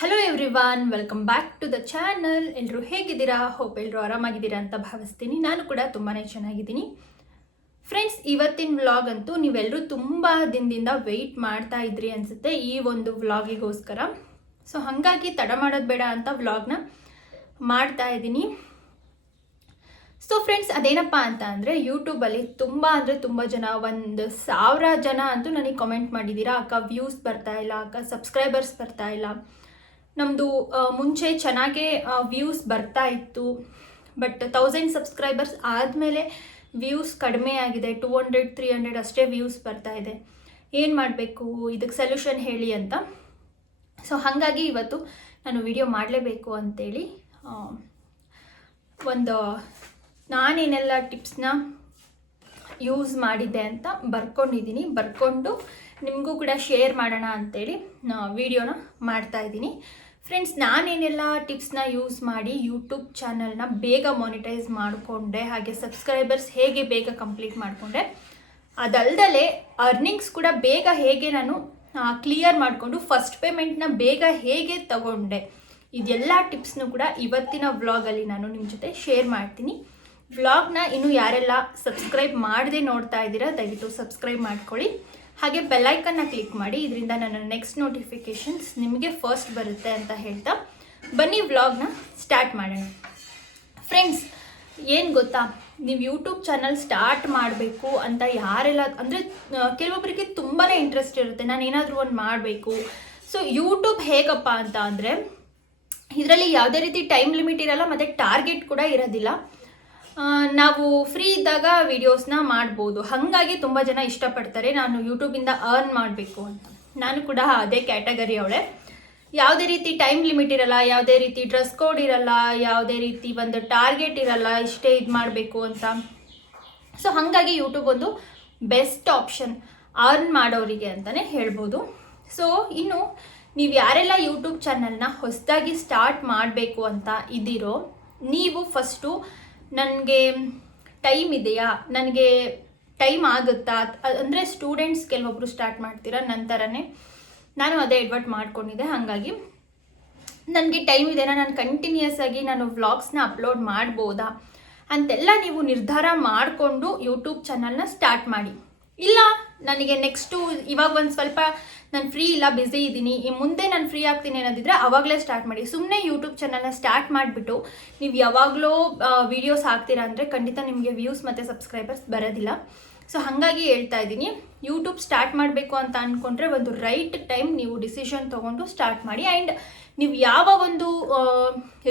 Hello everyone welcome back to the channel ಎಲ್ಲರೂ ಹೇಗಿದ್ದೀರಾ? Hope ಎಲ್ಲರೂ ಆರಾಮಾಗಿದ್ದೀರಾ ಅಂತ ಭಾವಿಸ್ತೀನಿ. ನಾನು ಕೂಡ ತುಂಬಾ ಚೆನ್ನಾಗಿದ್ದೀನಿ. ಫ್ರೆಂಡ್ಸ್ ಇವತ್ತಿನ ವ್ಲಾಗ್ ಅಂತೂ ನೀವೆಲ್ಲರೂ ತುಂಬ ದಿನದಿಂದ ವೆಯ್ಟ್ ಮಾಡ್ತಾ ಇದ್ರಿ ಅನಿಸುತ್ತೆ ಈ ಒಂದು ವ್ಲಾಗಿಗೋಸ್ಕರ ಸೊ ಹಾಗಾಗಿ ತಡ ಮಾಡೋದು ಬೇಡ ಅಂತ ವ್ಲಾಗ್ನ ಮಾಡ್ತಾ ಇದ್ದೀನಿ. ಸೊ ಫ್ರೆಂಡ್ಸ್ ಅದೇನಪ್ಪ ಅಂತ ಅಂದರೆ ಯೂಟ್ಯೂಬಲ್ಲಿ ತುಂಬ ಅಂದರೆ ತುಂಬ ಜನ, ಒಂದು ಸಾವಿರ ಜನ ಅಂತೂ ನನಗೆ ಕಮೆಂಟ್ ಮಾಡಿದ್ದೀರಾ. ಅಕ್ಕ ವ್ಯೂಸ್ ಬರ್ತಾ ಇಲ್ಲ, ಅಕ್ಕ ಸಬ್ಸ್ಕ್ರೈಬರ್ಸ್ ಬರ್ತಾ ಇಲ್ಲ. ನಮ್ಮದು ಮುಂಚೆ ಚೆನ್ನಾಗೇ ವ್ಯೂಸ್ ಬರ್ತಾ ಇತ್ತು. ಬಟ್ ತೌಸಂಡ್ ಸಬ್ಸ್ಕ್ರೈಬರ್ಸ್ ಆದಮೇಲೆ ವ್ಯೂಸ್ ಕಡಿಮೆ ಆಗಿದೆ. ಟೂ ಹಂಡ್ರೆಡ್ ತ್ರೀ ಹಂಡ್ರೆಡ್ ಅಷ್ಟೇ ವ್ಯೂಸ್ ಬರ್ತಾ ಇದೆ. ಏನು ಮಾಡಬೇಕು? ಇದಕ್ಕೆ ಸೊಲ್ಯೂಷನ್ ಹೇಳಿ ಅಂತ. ಸೊ ಹಾಗಾಗಿ ಇವತ್ತು ನಾನು ವಿಡಿಯೋ ಮಾಡಲೇಬೇಕು ಅಂತೇಳಿ ಒಂದು ನಾನೇನೆಲ್ಲ ಟಿಪ್ಸ್ನ ಯೂಸ್ ಮಾಡಿದ್ದೆ ಅಂತ ಬರ್ಕೊಂಡಿದ್ದೀನಿ. ಬರ್ಕೊಂಡು ನಿಮಗೂ ಕೂಡ ಶೇರ್ ಮಾಡೋಣ ಅಂತೇಳಿ ವಿಡಿಯೋನ ಮಾಡ್ತಾ ಇದ್ದೀನಿ. ಫ್ರೆಂಡ್ಸ್ ನಾನೇನೆಲ್ಲ ಟಿಪ್ಸ್ನ ಯೂಸ್ ಮಾಡಿ ಯೂಟ್ಯೂಬ್ ಚಾನಲ್ನ ಬೇಗ ಮಾನಿಟೈಸ್ ಮಾಡಿಕೊಂಡೆ, ಹಾಗೆ ಸಬ್ಸ್ಕ್ರೈಬರ್ಸ್ ಹೇಗೆ ಬೇಗ ಕಂಪ್ಲೀಟ್ ಮಾಡಿಕೊಂಡೆ, ಅದಲ್ದಲೆ ಅರ್ನಿಂಗ್ಸ್ ಕೂಡ ಬೇಗ ಹೇಗೆ ನಾನು ಕ್ಲಿಯರ್ ಮಾಡಿಕೊಂಡು ಫಸ್ಟ್ ಪೇಮೆಂಟ್ನ ಬೇಗ ಹೇಗೆ ತಗೊಂಡೆ, ಇದೆಲ್ಲ ಟಿಪ್ಸ್ನು ಕೂಡ ಇವತ್ತಿನ ವ್ಲಾಗಲ್ಲಿ ನಾನು ನಿಮ್ಮ ಜೊತೆ ಶೇರ್ ಮಾಡ್ತೀನಿ. ವ್ಲಾಗ್ನ ಇನ್ನೂ ಯಾರೆಲ್ಲ ಸಬ್ಸ್ಕ್ರೈಬ್ ಮಾಡದೆ ನೋಡ್ತಾ ಇದ್ದೀರಾ, ದಯವಿಟ್ಟು ಸಬ್ಸ್ಕ್ರೈಬ್ ಮಾಡ್ಕೊಳ್ಳಿ. ಹಾಗೆ ಬೆಲ್ಲೈಕನ್ನ ಕ್ಲಿಕ್ ಮಾಡಿ, ಇದರಿಂದ ನನ್ನ ನೆಕ್ಸ್ಟ್ ನೋಟಿಫಿಕೇಷನ್ಸ್ ನಿಮಗೆ ಫಸ್ಟ್ ಬರುತ್ತೆ ಅಂತ ಹೇಳ್ತಾ ಬನ್ನಿ ವ್ಲಾಗ್ನ ಸ್ಟಾರ್ಟ್ ಮಾಡೋಣ. ಫ್ರೆಂಡ್ಸ್ ಏನು ಗೊತ್ತಾ? ನೀವು ಯೂಟ್ಯೂಬ್ ಚಾನಲ್ ಸ್ಟಾರ್ಟ್ ಮಾಡಬೇಕು ಅಂತ ಯಾರೆಲ್ಲ, ಅಂದರೆ ಕೆಲವೊಬ್ಬರಿಗೆ ತುಂಬಾ ಇಂಟ್ರೆಸ್ಟ್ ಇರುತ್ತೆ. ನಾನು ಏನಾದರೂ ಒಂದು ಮಾಡಬೇಕು. ಸೊ ಯೂಟ್ಯೂಬ್ ಹೇಗಪ್ಪ ಅಂತ ಅಂದರೆ, ಇದರಲ್ಲಿ ಯಾವುದೇ ರೀತಿ ಟೈಮ್ ಲಿಮಿಟ್ ಇರಲ್ಲ, ಮತ್ತು ಟಾರ್ಗೆಟ್ ಕೂಡ ಇರೋದಿಲ್ಲ. ನಾವು ಫ್ರೀ ಇದ್ದಾಗ ವಿಡಿಯೋಸ್ನ ಮಾಡ್ಬೋದು. ಹಾಗಾಗಿ ತುಂಬ ಜನ ಇಷ್ಟಪಡ್ತಾರೆ ನಾನು ಯೂಟ್ಯೂಬಿಂದ ಅರ್ನ್ ಮಾಡಬೇಕು ಅಂತ. ನಾನು ಕೂಡ ಅದೇ ಕ್ಯಾಟಗರಿ ಅವಳೆ. ಯಾವುದೇ ರೀತಿ ಟೈಮ್ ಲಿಮಿಟ್ ಇರಲ್ಲ, ಯಾವುದೇ ರೀತಿ ಡ್ರೆಸ್ ಕೋಡ್ ಇರಲ್ಲ, ಯಾವುದೇ ರೀತಿ ಒಂದು ಟಾರ್ಗೆಟ್ ಇರಲ್ಲ, ಇಷ್ಟೇ ಇದು ಮಾಡಬೇಕು ಅಂತ. ಸೊ ಹಾಗಾಗಿ ಯೂಟ್ಯೂಬ್ ಒಂದು ಬೆಸ್ಟ್ ಆಪ್ಷನ್ ಅರ್ನ್ ಮಾಡೋರಿಗೆ ಅಂತಲೇ ಹೇಳ್ಬೋದು. ಸೊ ಇನ್ನು ನೀವು ಯಾರೆಲ್ಲ ಯೂಟ್ಯೂಬ್ ಚಾನಲ್ನ ಹೊಸದಾಗಿ ಸ್ಟಾರ್ಟ್ ಮಾಡಬೇಕು ಅಂತ ಇದ್ದೀರೋ, ನೀವು ಫಸ್ಟು ನನಗೆ ಟೈಮ್ ಇದೆಯಾ? ನನಗೆ ಟೈಮ್ ಆಗುತ್ತಾ? ಅಂದರೆ ಸ್ಟೂಡೆಂಟ್ಸ್ ಕೆಲವೊಬ್ಬರು ಸ್ಟಾರ್ಟ್ ಮಾಡ್ತೀರಾ ನಂತರನೇ ನಾನು ಅದೇ ಎಡ್ವರ್ಟ್ ಮಾಡ್ಕೊಂಡಿದ್ದೆ, ಹಾಗಾಗಿ. ನನಗೆ ಟೈಮ್ ಇದೆಯಾ? ನಾನು ಕಂಟಿನ್ಯೂಸ್ ಆಗಿ ನಾನು ವ್ಲಾಗ್ಸ್ನ ಅಪ್ಲೋಡ್ ಮಾಡ್ಬೋದಾ? ಅಂತೆಲ್ಲ ನೀವು ನಿರ್ಧಾರ ಮಾಡಿಕೊಂಡು ಯೂಟ್ಯೂಬ್ ಚಾನಲ್ನ ಸ್ಟಾರ್ಟ್ ಮಾಡಿ. ಇಲ್ಲ, ನನಗೆ ನೆಕ್ಸ್ಟು ಇವಾಗ ಒಂದು ಸ್ವಲ್ಪ ನಾನು ಫ್ರೀ ಇಲ್ಲ ಬ್ಯುಸಿ ಇದ್ದೀನಿ. ಈ ಮುಂದೆ ನಾನು ಫ್ರೀ ಆಗ್ತೀನಿ ಅನ್ನೋದಿದ್ರೆ ಅವಾಗಲೇ ಸ್ಟಾರ್ಟ್ ಮಾಡಿ. ಸುಮ್ಮನೆ ಯೂಟ್ಯೂಬ್ ಚಾನಲ್ನ ಸ್ಟಾರ್ಟ್ ಮಾಡಿಬಿಟ್ಟು ನೀವು ಯಾವಾಗಲೂ ವೀಡಿಯೋಸ್ ಹಾಕ್ತೀರಾ ಅಂದರೆ ಖಂಡಿತ ನಿಮಗೆ ವ್ಯೂಸ್ ಮತ್ತು ಸಬ್ಸ್ಕ್ರೈಬರ್ಸ್ ಬರೋದಿಲ್ಲ. ಸೊ ಹಾಗಾಗಿ ಹೇಳ್ತಾ ಇದ್ದೀನಿ. ಯೂಟ್ಯೂಬ್ ಸ್ಟಾರ್ಟ್ ಮಾಡಬೇಕು ಅಂತ ಅಂದ್ಕೊಂಡ್ರೆ ಒಂದು ರೈಟ್ ಟೈಮ್ ನೀವು ಡಿಸಿಷನ್ ತೊಗೊಂಡು ಸ್ಟಾರ್ಟ್ ಮಾಡಿ. ಆ್ಯಂಡ್ ನೀವು ಯಾವ ಒಂದು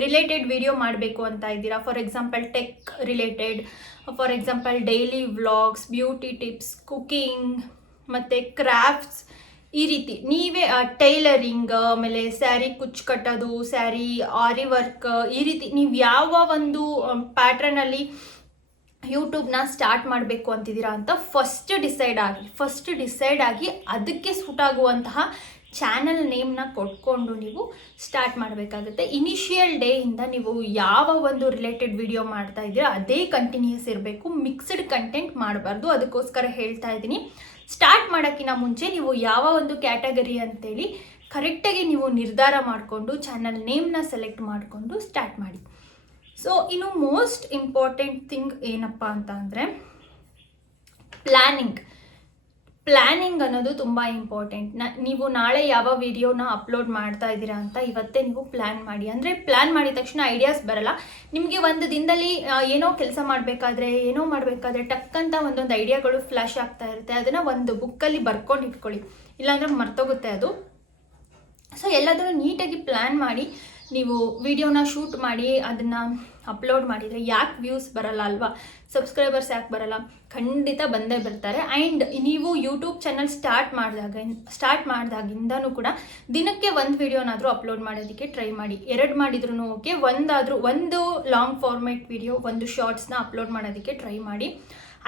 ರಿಲೇಟೆಡ್ ವಿಡಿಯೋ ಮಾಡಬೇಕು ಅಂತ ಇದ್ದೀರಾ? For example tech related for example daily vlogs beauty tips cooking ಮತ್ತು ಕ್ರಾಫ್ಟ್ಸ್ ಈ ರೀತಿ. ನೀವೇ ಟೈಲರಿಂಗ್ ಆಮೇಲೆ ಸ್ಯಾರಿ ಕುಚ್ಚು ಕಟ್ಟೋದು ಸ್ಯಾರಿ ಆರಿ ವರ್ಕ್ ಈ ರೀತಿ. ನೀವು ಯಾವ ಒಂದು ಪ್ಯಾಟ್ರನಲ್ಲಿ ಯೂಟ್ಯೂಬ್ನ ಸ್ಟಾರ್ಟ್ ಮಾಡಬೇಕು ಅಂತಿದ್ದೀರಾ ಅಂತ ಫಸ್ಟ್ ಡಿಸೈಡ್ ಆಗಿ ಫಸ್ಟ್ ಡಿಸೈಡ್ ಆಗಿ ಅದಕ್ಕೆ ಸೂಟ್ ಆಗುವಂತಹ ಚಾನಲ್ ನೇಮ್ನ ಕೊಟ್ಕೊಂಡು ನೀವು ಸ್ಟಾರ್ಟ್ ಮಾಡಬೇಕಾಗುತ್ತೆ. ಇನಿಷಿಯಲ್ ಡೇಯಿಂದ ನೀವು ಯಾವ ಒಂದು ರಿಲೇಟೆಡ್ ವಿಡಿಯೋ ಮಾಡ್ತಾ ಇದ್ದೀರಾ, ಅದೇ ಕಂಟಿನ್ಯೂಸ್ ಇರಬೇಕು. ಮಿಕ್ಸ್ಡ್ ಕಂಟೆಂಟ್ ಮಾಡಬಾರ್ದು. ಅದಕ್ಕೋಸ್ಕರ ಹೇಳ್ತಾ ಇದ್ದೀನಿ. ಸ್ಟಾರ್ಟ್ ಮಾಡೋಕ್ಕಿಂತ ಮುಂಚೆ ನೀವು ಯಾವ ಒಂದು ಕ್ಯಾಟಗರಿ ಅಂತೇಳಿ ಕರೆಕ್ಟಾಗಿ ನೀವು ನಿರ್ಧಾರ ಮಾಡಿಕೊಂಡು ಚಾನಲ್ ನೇಮ್ನ ಸೆಲೆಕ್ಟ್ ಮಾಡಿಕೊಂಡು ಸ್ಟಾರ್ಟ್ ಮಾಡಿ. ಸೊ ಇನ್ನು ಮೋಸ್ಟ್ ಇಂಪಾರ್ಟೆಂಟ್ ಥಿಂಗ್ ಏನಪ್ಪ ಅಂತ ಅಂದರೆ ಪ್ಲ್ಯಾನಿಂಗ್ ಪ್ಲ್ಯಾನಿಂಗ್ ಅನ್ನೋದು ತುಂಬ ಇಂಪಾರ್ಟೆಂಟ್. ನ ನೀವು ನಾಳೆ ಯಾವ ವಿಡಿಯೋನ ಅಪ್ಲೋಡ್ ಮಾಡ್ತಾ ಇದ್ದೀರಾ ಅಂತ ಇವತ್ತೇ ನೀವು ಪ್ಲ್ಯಾನ್ ಮಾಡಿ. ಅಂದರೆ ಪ್ಲ್ಯಾನ್ ಮಾಡಿದ ತಕ್ಷಣ ಐಡಿಯಾಸ್ ಬರಲ್ಲ. ನಿಮಗೆ ಒಂದು ದಿನದಲ್ಲಿ ಏನೋ ಕೆಲಸ ಮಾಡಬೇಕಾದ್ರೆ, ಏನೋ ಮಾಡಬೇಕಾದ್ರೆ ಟಕ್ಕಂತ ಒಂದೊಂದು ಐಡಿಯಾಗಳು ಫ್ಲ್ಯಾಶ್ ಆಗ್ತಾ ಇರುತ್ತೆ. ಅದನ್ನು ಒಂದು ಬುಕ್ಕಲ್ಲಿ ಬರ್ಕೊಂಡು ಇಟ್ಕೊಳ್ಳಿ. ಇಲ್ಲಾಂದರೆ ಮರ್ತೋಗುತ್ತೆ ಅದು. ಸೊ ಎಲ್ಲದನ್ನು ನೀಟಾಗಿ ಪ್ಲ್ಯಾನ್ ಮಾಡಿ ನೀವು ವಿಡಿಯೋನ ಶೂಟ್ ಮಾಡಿ, ಅದನ್ನು ಅಪ್ಲೋಡ್ ಮಾಡಿದರೆ ಯಾಕೆ ವ್ಯೂಸ್ ಬರಲ್ಲ ಅಲ್ವಾ? ಸಬ್ಸ್ಕ್ರೈಬರ್ಸ್ ಯಾಕೆ ಬರಲ್ಲ? ಖಂಡಿತ ಬಂದೇ ಬರ್ತಾರೆ. ಆ್ಯಂಡ್ ನೀವು ಯೂಟ್ಯೂಬ್ ಚಾನಲ್ ಸ್ಟಾರ್ಟ್ ಮಾಡಿದಾಗ ಸ್ಟಾರ್ಟ್ ಮಾಡಿದಾಗಿಂದನೂ ಕೂಡ ದಿನಕ್ಕೆ ಒಂದು ವಿಡಿಯೋನಾದರೂ ಅಪ್ಲೋಡ್ ಮಾಡೋದಕ್ಕೆ ಟ್ರೈ ಮಾಡಿ. ಎರಡು ಮಾಡಿದ್ರೂ ಓಕೆ ಒಂದಾದರೂ, ಒಂದು ಲಾಂಗ್ ಫಾರ್ಮೇಟ್ ವಿಡಿಯೋ ಒಂದು ಶಾರ್ಟ್ಸ್ನ ಅಪ್ಲೋಡ್ ಮಾಡೋದಕ್ಕೆ ಟ್ರೈ ಮಾಡಿ.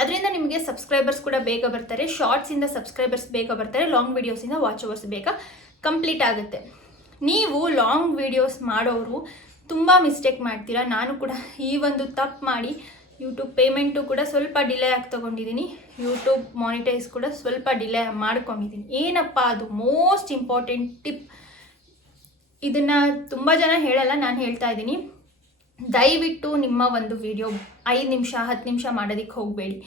ಅದರಿಂದ ನಿಮಗೆ ಸಬ್ಸ್ಕ್ರೈಬರ್ಸ್ ಕೂಡ ಬೇಗ ಬರ್ತಾರೆ. ಶಾರ್ಟ್ಸಿಂದ ಸಬ್ಸ್ಕ್ರೈಬರ್ಸ್ ಬೇಗ ಬರ್ತಾರೆ. ಲಾಂಗ್ ವೀಡಿಯೋಸಿಂದ ವಾಚ್ ಅವರ್ಸ್ ಬೇಗ ಕಂಪ್ಲೀಟ್ ಆಗುತ್ತೆ. ನೀವು ಲಾಂಗ್ ವೀಡಿಯೋಸ್ ಮಾಡೋರು ತುಂಬ ಮಿಸ್ಟೇಕ್ ಮಾಡ್ತೀರಾ? ನಾನು ಕೂಡ ಈ ಒಂದು ತಪ್ಪು ಮಾಡಿ ಯೂಟ್ಯೂಬ್ ಪೇಮೆಂಟು ಕೂಡ ಸ್ವಲ್ಪ ಡಿಲೇ ಆಗಿ ತೊಗೊಂಡಿದ್ದೀನಿ. ಯೂಟ್ಯೂಬ್ ಮಾನಿಟೈಸ್ ಕೂಡ ಸ್ವಲ್ಪ ಡಿಲೇ ಮಾಡ್ಕೊಂಡಿದ್ದೀನಿ. ಏನಪ್ಪ ಅದು? ಮೋಸ್ಟ್ ಇಂಪಾರ್ಟೆಂಟ್ ಟಿಪ್ ಇದನ್ನು ತುಂಬ ಜನ ಹೇಳಲ್ಲ, ನಾನು ಹೇಳ್ತಾ ಇದ್ದೀನಿ. ದಯವಿಟ್ಟು ನಿಮ್ಮ ಒಂದು ವಿಡಿಯೋ ಐದು ನಿಮಿಷ, ಹತ್ತು ನಿಮಿಷ ಮಾಡೋದಕ್ಕೆ ಹೋಗಬೇಡಿ.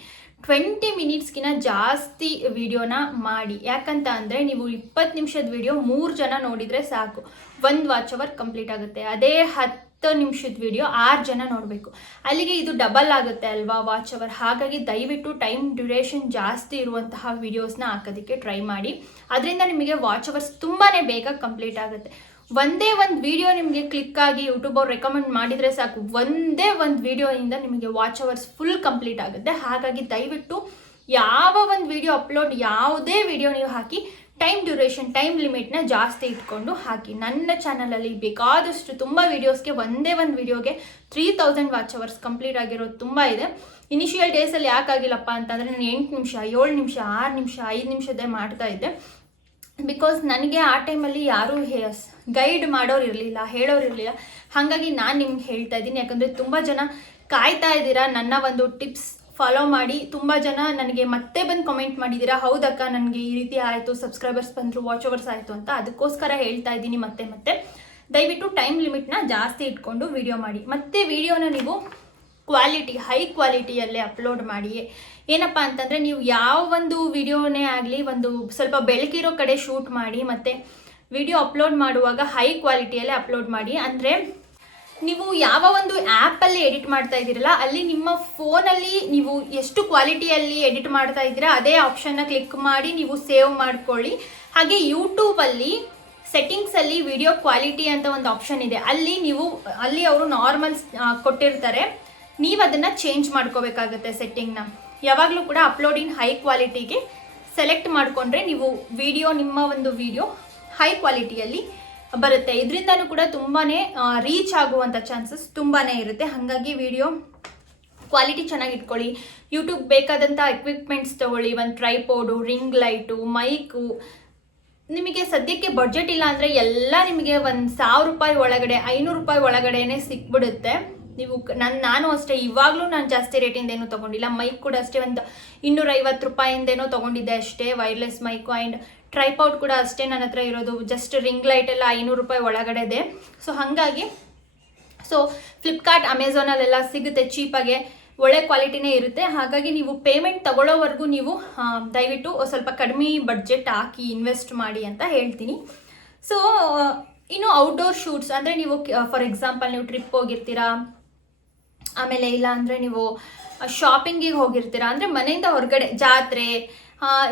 ಟ್ವೆಂಟಿ ಮಿನಿಟ್ಸ್ಗಿನ ಜಾಸ್ತಿ ವಿಡಿಯೋನ ಮಾಡಿ. ಯಾಕಂತ ಅಂದರೆ ನೀವು ಇಪ್ಪತ್ತು ನಿಮಿಷದ ವಿಡಿಯೋ ಮೂರು ಜನ ನೋಡಿದರೆ ಸಾಕು. ಒಂದು ವಾಚ್ ಅವರ್ ಕಂಪ್ಲೀಟ್ ಆಗುತ್ತೆ. ಅದೇ ಹತ್ತು ನಿಮಿಷದ ವಿಡಿಯೋ ಆರು ಜನ ನೋಡಬೇಕು. ಅಲ್ಲಿಗೆ ಇದು ಡಬಲ್ ಆಗುತ್ತೆ ಅಲ್ವಾ ವಾಚ್ ಅವರ್ ಹಾಗಾಗಿ ದಯವಿಟ್ಟು ಟೈಮ್ ಡ್ಯೂರೇಷನ್ ಜಾಸ್ತಿ ಇರುವಂತಹ ವಿಡಿಯೋಸ್ನ ಹಾಕೋದಕ್ಕೆ ಟ್ರೈ ಮಾಡಿ. ಅದರಿಂದ ನಿಮಗೆ ವಾಚ್ ಅವರ್ಸ್ ತುಂಬಾ ಬೇಗ ಕಂಪ್ಲೀಟ್ ಆಗುತ್ತೆ. ಒಂದೇ ಒಂದು ವಿಡಿಯೋ ನಿಮಗೆ ಕ್ಲಿಕ್ ಆಗಿ ಯೂಟ್ಯೂಬ್ ಅವ್ರು ರೆಕಮೆಂಡ್ ಮಾಡಿದರೆ ಸಾಕು. ಒಂದೇ ಒಂದು ವಿಡಿಯೋಯಿಂದ ನಿಮಗೆ ವಾಚ್ ಅವರ್ಸ್ ಫುಲ್ ಕಂಪ್ಲೀಟ್ ಆಗುತ್ತೆ. ಹಾಗಾಗಿ ದಯವಿಟ್ಟು ಯಾವ ಒಂದು ವಿಡಿಯೋ ಅಪ್ಲೋಡ್ ಯಾವುದೇ ವಿಡಿಯೋ ನೀವು ಹಾಕಿ ಟೈಮ್ ಡ್ಯೂರೇಷನ್ ಟೈಮ್ ಲಿಮಿಟ್ನ ಜಾಸ್ತಿ ಇಟ್ಕೊಂಡು ಹಾಕಿ. ನನ್ನ ಚಾನಲಲ್ಲಿ ಬೇಕಾದಷ್ಟು ತುಂಬ ವೀಡಿಯೋಸ್ಗೆ ಒಂದೇ ಒಂದು ವಿಡಿಯೋಗೆ three thousand watch hours complete ಆಗಿರೋದು ತುಂಬ ಇದೆ. ಇನಿಷಿಯಲ್ ಡೇಸಲ್ಲಿ ಯಾಕಾಗಿಲ್ಲಪ್ಪ ಅಂತಂದರೆ ನಾನು ಎಂಟು ನಿಮಿಷ, ಏಳು ನಿಮಿಷ, ಆರು ನಿಮಿಷ, ಐದು ನಿಮಿಷದೇ ಮಾಡ್ತಾ ಇದ್ದೆ. ಬಿಕಾಸ್ ನನಗೆ ಆ ಟೈಮಲ್ಲಿ ಯಾರೂ ಹೇ ಗೈಡ್ ಮಾಡೋರು ಇರಲಿಲ್ಲ, ಹೇಳೋರು ಇರಲಿಲ್ಲ. ಹಾಗಾಗಿ ನಾನು ನಿಮ್ಗೆ ಹೇಳ್ತಾ ಇದ್ದೀನಿ. ಯಾಕಂದರೆ ತುಂಬ ಜನ ಕಾಯ್ತಾ ಇದ್ದೀರಾ ನನ್ನ ಒಂದು ಟಿಪ್ಸ್ ಫಾಲೋ ಮಾಡಿ. ತುಂಬ ಜನ ನನಗೆ ಮತ್ತೆ ಬಂದು ಕಮೆಂಟ್ ಮಾಡಿದ್ದೀರಾ, ಹೌದಕ್ಕ, ನನಗೆ ಈ ರೀತಿ ಆಯಿತು ಸಬ್ಸ್ಕ್ರೈಬರ್ಸ್ ಬಂದರು ವಾಚ್ ಓವರ್ಸ್ ಆಯಿತು ಅಂತ ಅದಕ್ಕೋಸ್ಕರ ಹೇಳ್ತಾ ಇದ್ದೀನಿ ಮತ್ತೆ ಮತ್ತೆ. ದಯವಿಟ್ಟು ಟೈಮ್ ಲಿಮಿಟ್ನ ಜಾಸ್ತಿ ಇಟ್ಕೊಂಡು ವಿಡಿಯೋ ಮಾಡಿ. ಮತ್ತೆ ವಿಡಿಯೋನ ನೀವು ಕ್ವಾಲಿಟಿ ಹೈ ಕ್ವಾಲಿಟಿಯಲ್ಲೇ ಅಪ್ಲೋಡ್ ಮಾಡಿ ಏನಪ್ಪ ಅಂತಂದರೆ ನೀವು ಯಾವ ಒಂದು ವಿಡಿಯೋನೇ ಆಗಲಿ ಒಂದು ಸ್ವಲ್ಪ ಬೆಳಕಿರೋ ಕಡೆ ಶೂಟ್ ಮಾಡಿ, ಮತ್ತು ವಿಡಿಯೋ ಅಪ್ಲೋಡ್ ಮಾಡುವಾಗ ಹೈ ಕ್ವಾಲಿಟಿಯಲ್ಲೇ ಅಪ್ಲೋಡ್ ಮಾಡಿ. ಅಂದರೆ ನೀವು ಯಾವ ಒಂದು ಆ್ಯಪಲ್ಲಿ ಎಡಿಟ್ ಮಾಡ್ತಾ ಇದ್ದೀರಲ್ಲ, ಅಲ್ಲಿ ನಿಮ್ಮ ಫೋನಲ್ಲಿ ನೀವು ಎಷ್ಟು ಕ್ವಾಲಿಟಿಯಲ್ಲಿ ಎಡಿಟ್ ಮಾಡ್ತಾ ಇದ್ದೀರಾ, ಅದೇ ಆಪ್ಷನ್ನ ಕ್ಲಿಕ್ ಮಾಡಿ ನೀವು ಸೇವ್ ಮಾಡ್ಕೊಳ್ಳಿ. ಹಾಗೆ ಯೂಟ್ಯೂಬಲ್ಲಿ ಸೆಟ್ಟಿಂಗ್ಸಲ್ಲಿ ವಿಡಿಯೋ ಕ್ವಾಲಿಟಿ ಅಂತ ಒಂದು ಆಪ್ಷನ್ ಇದೆ. ಅಲ್ಲಿ ನೀವು, ಅಲ್ಲಿ ಅವರು ನಾರ್ಮಲ್ ಕೊಟ್ಟಿರ್ತಾರೆ. ನೀವು ಅದನ್ನು ಚೇಂಜ್ ಮಾಡ್ಕೋಬೇಕಾಗತ್ತೆ ಸೆಟ್ಟಿಂಗ್ನ ಯಾವಾಗಲೂ ಕೂಡ ಅಪ್ಲೋಡಿಂಗ್ ಹೈ ಕ್ವಾಲಿಟಿಗೆ ಸೆಲೆಕ್ಟ್ ಮಾಡಿಕೊಂಡ್ರೆ ನೀವು ವಿಡಿಯೋ ನಿಮ್ಮ ಒಂದು ವಿಡಿಯೋ ಹೈ ಕ್ವಾಲಿಟಿಯಲ್ಲಿ ಬರುತ್ತೆ. ಇದರಿಂದನೂ ಕೂಡ ತುಂಬಾ ರೀಚ್ ಆಗುವಂಥ ಚಾನ್ಸಸ್ ತುಂಬಾ ಇರುತ್ತೆ. ಹಾಗಾಗಿ ವಿಡಿಯೋ ಕ್ವಾಲಿಟಿ ಚೆನ್ನಾಗಿ ಇಟ್ಕೊಳ್ಳಿ. ಯೂಟ್ಯೂಬ್ ಬೇಕಾದಂಥ ಎಕ್ವಿಪ್ಮೆಂಟ್ಸ್ ತೊಗೊಳ್ಳಿ. ಒಂದು ಟ್ರೈಪೋಡು ರಿಂಗ್ ಲೈಟು ಮೈಕು ನಿಮಗೆ ಸದ್ಯಕ್ಕೆ ಬಡ್ಜೆಟ್ ಇಲ್ಲ ಅಂದರೆ ಎಲ್ಲ ನಿಮಗೆ ಒಂದು ಸಾವಿರ ರೂಪಾಯಿ ಒಳಗಡೆ, ಐನೂರು ರೂಪಾಯಿ ಒಳಗಡೆನೆ ಸಿಕ್ಬಿಡುತ್ತೆ. ನೀವು ನನ್ನ ನಾನು ಅಷ್ಟೇ, ಇವಾಗಲೂ ನಾನು ಜಾಸ್ತಿ ರೇಟಿಂದ ಏನೂ ತೊಗೊಂಡಿಲ್ಲ. ಮೈಕ್ ಕೂಡ ಅಷ್ಟೇ, ಒಂದು ಇನ್ನೂರೈವತ್ತು ರೂಪಾಯಿಂದೇನೋ ತೊಗೊಂಡಿದ್ದೆ ಅಷ್ಟೇ ವೈರ್ಲೆಸ್ ಮೈಕು ಆ್ಯಂಡ್ ಟ್ರೈಪೌಟ್ ಕೂಡ ಅಷ್ಟೇ ನನ್ನ ಹತ್ರ ಇರೋದು. ಜಸ್ಟ್ ರಿಂಗ್ ಲೈಟ್ ಎಲ್ಲ ಐನೂರು ರೂಪಾಯಿ ಒಳಗಡೆ ಇದೆ. ಸೊ ಹಾಗಾಗಿ ಸೊ ಫ್ಲಿಪ್ಕಾರ್ಟ್ ಅಮೆಝಾನಲ್ಲೆಲ್ಲ ಸಿಗುತ್ತೆ ಚೀಪಾಗೆ. ಒಳ್ಳೆ ಕ್ವಾಲಿಟಿನೇ ಇರುತ್ತೆ. ಹಾಗಾಗಿ ನೀವು ಪೇಮೆಂಟ್ ತಗೊಳ್ಳೋವರೆಗೂ ನೀವು ದಯವಿಟ್ಟು ಸ್ವಲ್ಪ ಕಡಿಮೆ ಬಡ್ಜೆಟ್ ಹಾಕಿ ಇನ್ವೆಸ್ಟ್ ಮಾಡಿ ಅಂತ ಹೇಳ್ತೀನಿ. ಸೊ ಇನ್ನು ಔಟ್ಡೋರ್ ಶೂಟ್ಸ್ ಅಂದರೆ ನೀವು ಫಾರ್ ಎಕ್ಸಾಂಪಲ್ ನೀವು ಟ್ರಿಪ್ ಹೋಗಿರ್ತೀರಾ. ಆಮೇಲೆ ಇಲ್ಲ ಅಂದರೆ ನೀವು ಶಾಪಿಂಗಿಗೆ ಹೋಗಿರ್ತೀರಾ. ಅಂದರೆ ಮನೆಯಿಂದ ಹೊರಗಡೆ ಜಾತ್ರೆ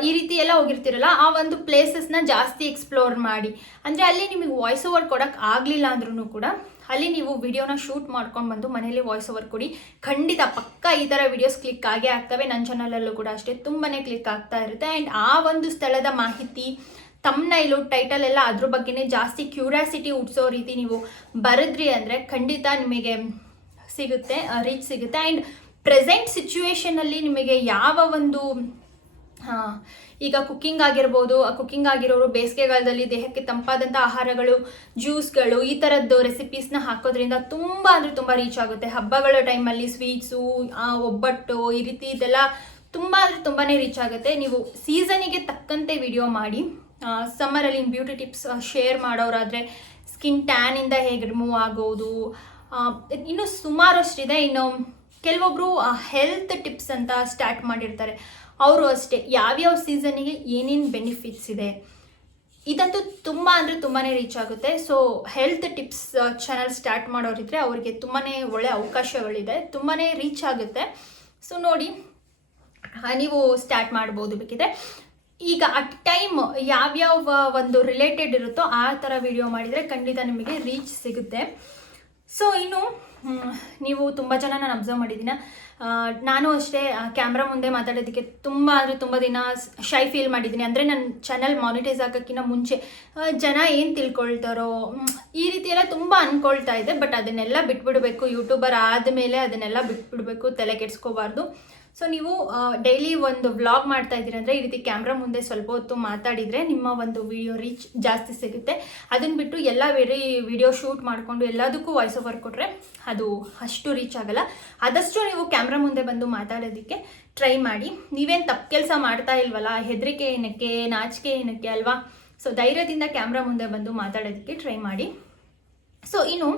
ಈ ರೀತಿ ಎಲ್ಲ ಹೋಗಿರ್ತೀರಲ್ಲ, ಆ ಒಂದು ಪ್ಲೇಸಸ್ನ ಜಾಸ್ತಿ ಎಕ್ಸ್ಪ್ಲೋರ್ ಮಾಡಿ. ಅಂದರೆ ಅಲ್ಲಿ ನಿಮಗೆ ವಾಯ್ಸ್ ಓವರ್ ಕೊಡೋಕ್ಕೆ ಆಗಲಿಲ್ಲ ಅಂದ್ರೂ ಕೂಡ, ಅಲ್ಲಿ ನೀವು ವಿಡಿಯೋನ ಶೂಟ್ ಮಾಡ್ಕೊಂಡು ಬಂದು ಮನೇಲಿ ವಾಯ್ಸ್ ಓವರ್ ಕೊಡಿ. ಖಂಡಿತ ಪಕ್ಕ ಈ ಥರ ವಿಡಿಯೋಸ್ ಕ್ಲಿಕ್ ಆಗೇ ಆಗ್ತವೆ. ನನ್ನ ಚಾನಲಲ್ಲೂ ಕೂಡ ಅಷ್ಟೇ ತುಂಬಾ ಕ್ಲಿಕ್ ಆಗ್ತಾ ಇರುತ್ತೆ. ಆ್ಯಂಡ್ ಆ ಒಂದು ಸ್ಥಳದ ಮಾಹಿತಿ ತಮ್ಮನೈಲು ಟೈಟಲ್ ಎಲ್ಲ ಅದ್ರ ಬಗ್ಗೆನೇ ಜಾಸ್ತಿ ಕ್ಯೂರಿಯಾಸಿಟಿ ಹುಟ್ಟಿಸೋ ರೀತಿ ನೀವು ಬರೆದ್ರಿ ಅಂದರೆ ಖಂಡಿತ ನಿಮಗೆ ಸಿಗುತ್ತೆ ರೀಚ್ ಸಿಗುತ್ತೆ. ಆ್ಯಂಡ್ ಪ್ರೆಸೆಂಟ್ ಸಿಚುವೇಷನಲ್ಲಿ ನಿಮಗೆ ಯಾವ ಒಂದು ಆ, ಈಗ ಕುಕ್ಕಿಂಗ್ ಆಗಿರ್ಬೋದು ಆ ಕುಕ್ಕಿಂಗ್ ಆಗಿರೋರು ಬೇಸಿಗೆಗಾಲದಲ್ಲಿ ದೇಹಕ್ಕೆ ತಂಪಾದಂಥ ಆಹಾರಗಳು ಜ್ಯೂಸ್ಗಳು ಈ ಥರದ್ದು ರೆಸಿಪೀಸ್ನ ಹಾಕೋದ್ರಿಂದ ತುಂಬ ಅಂದರೆ ತುಂಬ ರೀಚ್ ಆಗುತ್ತೆ. ಹಬ್ಬಗಳ ಟೈಮಲ್ಲಿ ಸ್ವೀಟ್ಸು ಒಬ್ಬಟ್ಟು ಈ ರೀತಿ ಇದೆಲ್ಲ ತುಂಬ ಅಂದರೆ ತುಂಬಾ ರೀಚ್ ಆಗುತ್ತೆ. ನೀವು ಸೀಸನಿಗೆ ತಕ್ಕಂತೆ ವಿಡಿಯೋ ಮಾಡಿ ಸಮ್ಮರಲ್ಲಿ ಬ್ಯೂಟಿ ಟಿಪ್ಸ್ ಶೇರ್ ಮಾಡೋರಾದರೆ ಸ್ಕಿನ್ ಟ್ಯಾನಿಂದ ಹೇಗೆ ರಿಮೂವ್ ಆಗೋದು ಇನ್ನು ಸುಮಾರಷ್ಟಿದೆ. ಇನ್ನು ಕೆಲವೊಬ್ಬರು ಹೆಲ್ತ್ ಟಿಪ್ಸ್ ಅಂತ ಸ್ಟಾರ್ಟ್ ಮಾಡಿರ್ತಾರೆ. ಅವರು ಅಷ್ಟೇ. ಯಾವ್ಯಾವ ಸೀಸನಿಗೆ ಏನೇನು ಬೆನಿಫಿಟ್ಸ್ ಇದೆ? ಇದಂತೂ ತುಂಬ ಅಂದರೆ ತುಂಬಾ ರೀಚ್ ಆಗುತ್ತೆ. So health tips channel start ಮಾಡೋರಿದ್ರೆ ಅವರಿಗೆ ತುಂಬಾ ಒಳ್ಳೆ ಅವಕಾಶಗಳಿದೆ. ತುಂಬಾ ರೀಚ್ ಆಗುತ್ತೆ. ಸೊ ನೋಡಿ ನೀವು ಸ್ಟಾರ್ಟ್ ಮಾಡ್ಬೋದು ಬೇಕಿದೆ ಈಗ ಅಟ್ ಟೈಮ್ ಯಾವ್ಯಾವ ಒಂದು ರಿಲೇಟೆಡ್ ಇರುತ್ತೋ ಆ ಥರ ವಿಡಿಯೋ ಮಾಡಿದರೆ ಖಂಡಿತ ನಿಮಗೆ ರೀಚ್ ಸಿಗುತ್ತೆ. ಸೊ ಇನ್ನು ನೀವು ತುಂಬ ಜನ ನಾನು ಅಬ್ಸರ್ವ್ ಮಾಡಿದ್ದೀನ. ನಾನು ಅಷ್ಟೇ ಕ್ಯಾಮ್ರಾ ಮುಂದೆ ಮಾತಾಡೋದಕ್ಕೆ ತುಂಬ ಅಂದರೆ ತುಂಬ ದಿನ ಶೈ ಫೀಲ್ ಮಾಡಿದ್ದೀನಿ. ಅಂದರೆ ನನ್ನ ಚಾನಲ್ ಮಾನಿಟೈಸ್ ಆಗೋಕ್ಕಿಂತ ಮುಂಚೆ ಜನ ಏನು ತಿಳ್ಕೊಳ್ತಾರೋ ಈ ರೀತಿ ಎಲ್ಲ ತುಂಬ ಅಂದ್ಕೊಳ್ತಾ ಇದೆ. ಬಟ್ ಅದನ್ನೆಲ್ಲ ಬಿಟ್ಬಿಡಬೇಕು. ಯೂಟ್ಯೂಬರ್ ಆದಮೇಲೆ ಅದನ್ನೆಲ್ಲ ಬಿಟ್ಬಿಡಬೇಕು. ತಲೆ ಕೆಡಿಸ್ಕೋಬಾರ್ದು. ಸೊ ನೀವು ಡೈಲಿ ಒಂದು ವ್ಲಾಗ್ ಮಾಡ್ತಾ ಇದ್ದೀರಿ ಅಂದರೆ ಈ ರೀತಿ ಕ್ಯಾಮ್ರಾ ಮುಂದೆ ಸ್ವಲ್ಪ ಹೊತ್ತು ಮಾತಾಡಿದರೆ ನಿಮ್ಮ ಒಂದು ವಿಡಿಯೋ ರೀಚ್ ಜಾಸ್ತಿ ಸಿಗುತ್ತೆ. ಅದನ್ನು ಬಿಟ್ಟು ಎಲ್ಲ ಬೇರೆ ವಿಡಿಯೋ ಶೂಟ್ ಮಾಡಿಕೊಂಡು ಎಲ್ಲದಕ್ಕೂ ವಾಯ್ಸ್ ಓವರ್ ಕೊಟ್ಟರೆ ಅದು ಅಷ್ಟು ರೀಚ್ ಆಗಲ್ಲ. ಆದಷ್ಟು ನೀವು ಕ್ಯಾಮ್ರಾ ಮುಂದೆ ಬಂದು ಮಾತಾಡೋದಕ್ಕೆ ಟ್ರೈ ಮಾಡಿ. ನೀವೇನು ತಪ್ಪು ಕೆಲಸ ಮಾಡ್ತಾ ಇಲ್ವಲ್ಲ, ಹೆದರಿಕೆ ಏನಕ್ಕೆ, ನಾಚಿಕೆ ಏನಕ್ಕೆ ಅಲ್ವಾ? ಸೊ ಧೈರ್ಯದಿಂದ ಕ್ಯಾಮ್ರಾ ಮುಂದೆ ಬಂದು ಮಾತಾಡೋದಕ್ಕೆ ಟ್ರೈ ಮಾಡಿ. ಸೊ ಇನ್ನು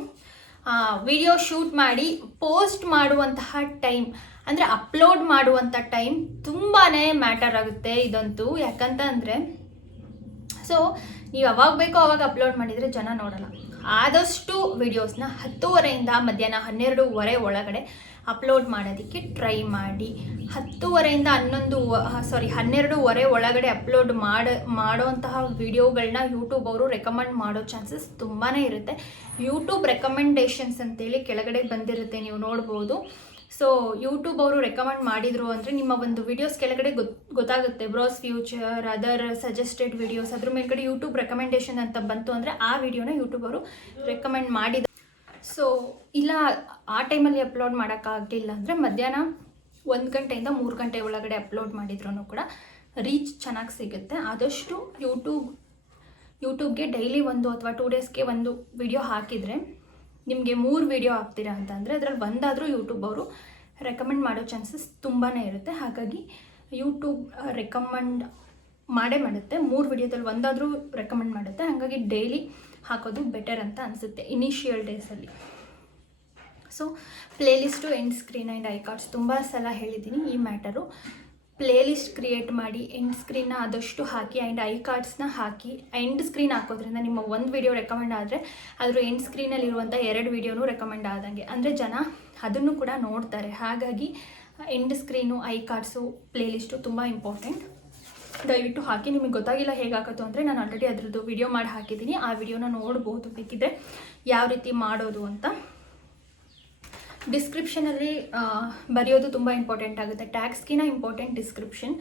ವಿಡಿಯೋ ಶೂಟ್ ಮಾಡಿ ಪೋಸ್ಟ್ ಮಾಡುವಂತಹ ಟೈಮ್ ಅಂದರೆ ಅಪ್ಲೋಡ್ ಮಾಡುವಂಥ ಟೈಮ್ ತುಂಬಾ ಮ್ಯಾಟರ್ ಆಗುತ್ತೆ ಇದಂತೂ. ಯಾಕಂತ ಅಂದರೆ ಸೊ ನೀವು ಯಾವಾಗ ಬೇಕೋ ಅವಾಗ ಅಪ್ಲೋಡ್ ಮಾಡಿದರೆ ಜನ ನೋಡಲ್ಲ. ಆದಷ್ಟು ವಿಡಿಯೋಸ್ನ ಹತ್ತುವರೆಯಿಂದ ಮಧ್ಯಾಹ್ನ ಹನ್ನೆರಡೂವರೆ ಒಳಗಡೆ ಅಪ್ಲೋಡ್ ಮಾಡೋದಕ್ಕೆ ಟ್ರೈ ಮಾಡಿ. ಹತ್ತುವರೆಯಿಂದ ಹನ್ನೊಂದು ಸಾರಿ ಹನ್ನೆರಡೂವರೆ ಒಳಗಡೆ ಅಪ್ಲೋಡ್ ಮಾಡ ಮಾಡೋಂತಹ ವಿಡಿಯೋಗಳನ್ನ ಯೂಟ್ಯೂಬ್ ಅವರು ರೆಕಮೆಂಡ್ ಮಾಡೋ ಚಾನ್ಸಸ್ ತುಂಬಾ ಇರುತ್ತೆ. ಯೂಟ್ಯೂಬ್ ರೆಕಮೆಂಡೇಷನ್ಸ್ ಅಂತೇಳಿ ಕೆಳಗಡೆ ಬಂದಿರುತ್ತೆ, ನೀವು ನೋಡ್ಬೋದು. ಸೊ ಯೂಟ್ಯೂಬ್ ಅವರು ರೆಕಮೆಂಡ್ ಮಾಡಿದರು ಅಂದರೆ ನಿಮ್ಮ ಒಂದು ವಿಡಿಯೋಸ್ ಕೆಳಗಡೆ ಗೊತ್, ಗೊತ್ತಾಗುತ್ತೆ. Browse feature other suggested videos ಅದ್ರ ಮೇಲ್ಗಡೆ ಯೂಟ್ಯೂಬ್ ರೆಕಮೆಂಡೇಷನ್ ಅಂತ ಬಂತು ಅಂದರೆ ಆ ವಿಡಿಯೋನ ಯೂಟ್ಯೂಬ್ ಅವರು ರೆಕಮೆಂಡ್ ಮಾಡಿದ ಸೊ ಇಲ್ಲ, ಆ ಟೈಮಲ್ಲಿ ಅಪ್ಲೋಡ್ ಮಾಡೋಕ್ಕಾಗಲಿಲ್ಲ ಅಂದರೆ ಮಧ್ಯಾಹ್ನ ಒಂದು ಗಂಟೆಯಿಂದ ಮೂರು ಗಂಟೆ ಒಳಗಡೆ ಅಪ್ಲೋಡ್ ಮಾಡಿದ್ರು ಕೂಡ ರೀಚ್ ಚೆನ್ನಾಗಿ ಸಿಗುತ್ತೆ. ಆದಷ್ಟು ಯೂಟ್ಯೂಬ್ ಯೂಟ್ಯೂಬ್ಗೆ ಡೈಲಿ ಒಂದು ಅಥವಾ ಟೂ ಡೇಸ್ಗೆ ಒಂದು ವಿಡಿಯೋ ಹಾಕಿದರೆ ನಿಮಗೆ ಮೂರು ವಿಡಿಯೋ ಹಾಕ್ತೀರಾ ಅಂತಂದರೆ ಅದರಲ್ಲಿ ಒಂದಾದರೂ ಯೂಟ್ಯೂಬ್ ಅವರು ರೆಕಮೆಂಡ್ ಮಾಡೋ ಚಾನ್ಸಸ್ ತುಂಬಾ ಇರುತ್ತೆ. ಹಾಗಾಗಿ ಯೂಟ್ಯೂಬ್ ರೆಕಮೆಂಡ್ ಮಾಡೇ ಮಾಡುತ್ತೆ. ಮೂರು ವಿಡಿಯೋದಲ್ಲಿ ಒಂದಾದರೂ ರೆಕಮೆಂಡ್ ಮಾಡುತ್ತೆ. ಹಾಗಾಗಿ ಡೈಲಿ ಹಾಕೋದು ಬೆಟರ್ ಅಂತ ಅನಿಸುತ್ತೆ ಇನಿಷಿಯಲ್ ಡೇಸಲ್ಲಿ so playlist end screen and I cards ತುಂಬ ಸಲ ಹೇಳಿದ್ದೀನಿ ಈ ಮ್ಯಾಟರು ಪ್ಲೇಲಿಸ್ಟ್ ಕ್ರಿಯೇಟ್ ಮಾಡಿ ಎಂಡ್ ಸ್ಕ್ರೀನ್ನ ಆದಷ್ಟು ಹಾಕಿ ಆ್ಯಂಡ್ ಐ ಕಾರ್ಡ್ಸ್ನ ಹಾಕಿ ಎಂಡ್ ಸ್ಕ್ರೀನ್ ಹಾಕೋದ್ರಿಂದ ನಿಮ್ಮ ಒಂದು ವಿಡಿಯೋ ರೆಕಮೆಂಡ್ ಆದರೆ, ಅದರ ಎಂಡ್ ಸ್ಕ್ರೀನಲ್ಲಿರುವಂಥ ಎರಡು ವಿಡಿಯೋನೂ ರೆಕಮೆಂಡ್ ಆದಂಗೆ. ಅಂದರೆ ಜನ ಅದನ್ನು ಕೂಡ ನೋಡ್ತಾರೆ. ಹಾಗಾಗಿ end screen I cards playlist ತುಂಬ ಇಂಪಾರ್ಟೆಂಟ್ ದಯವಿಟ್ಟು ಹಾಕಿ, ನಿಮಗೆ ಗೊತ್ತಾಗಿಲ್ಲ ಹೇಗೆ ಹಾಕೋದು ಅಂದರೆ, ನಾನು ಆಲ್ರೆಡಿ ಅದರದ್ದು ವಿಡಿಯೋ ಮಾಡಿ ಹಾಕಿದ್ದೀನಿ. ಆ ವಿಡಿಯೋನ ನೋಡ್ಬೋದು, ಬೇಕಿದ್ರೆ ಯಾವ ರೀತಿ ಮಾಡೋದು ಅಂತ. ಡಿಸ್ಕ್ರಿಪ್ಷನಲ್ಲಿ ಬರೆಯೋದು ತುಂಬ ಇಂಪಾರ್ಟೆಂಟ್ ಆಗುತ್ತೆ. ಟ್ಯಾಕ್ಸ್ಗಿನ ಇಂಪಾರ್ಟೆಂಟ್ ಡಿಸ್ಕ್ರಿಪ್ಷನ್